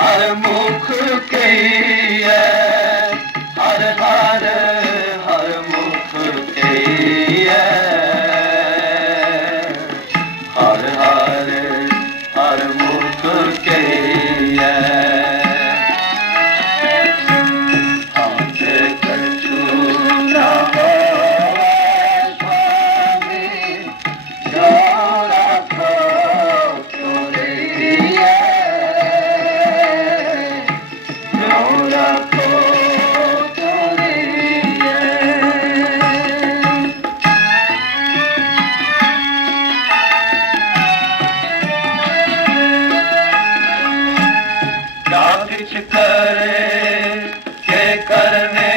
ਹਰ ਮੁਖ ਕਹੀਐ कुछ करे के करने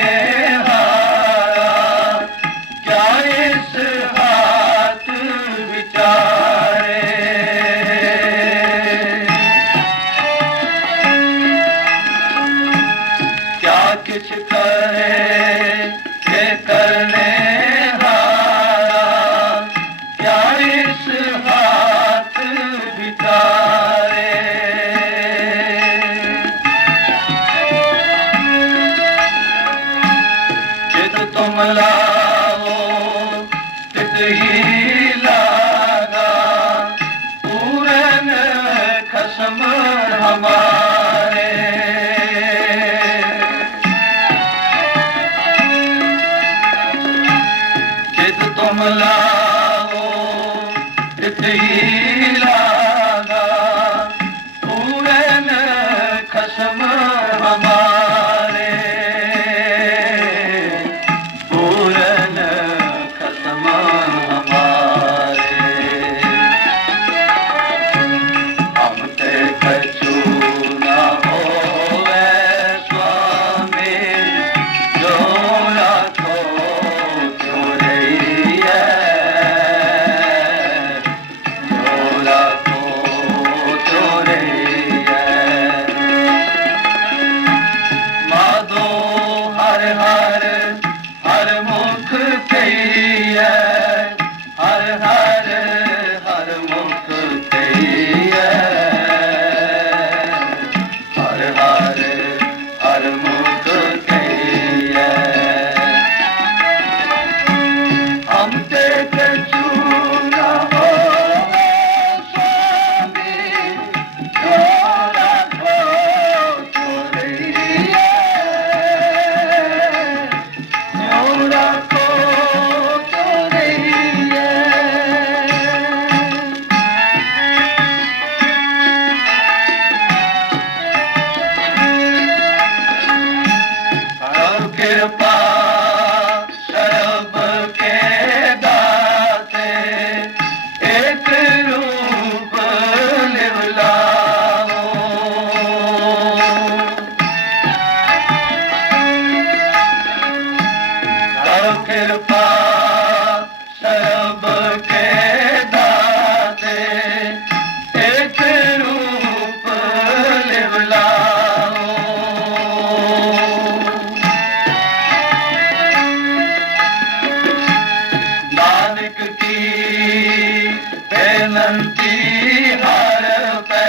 tumla अनंती हर पे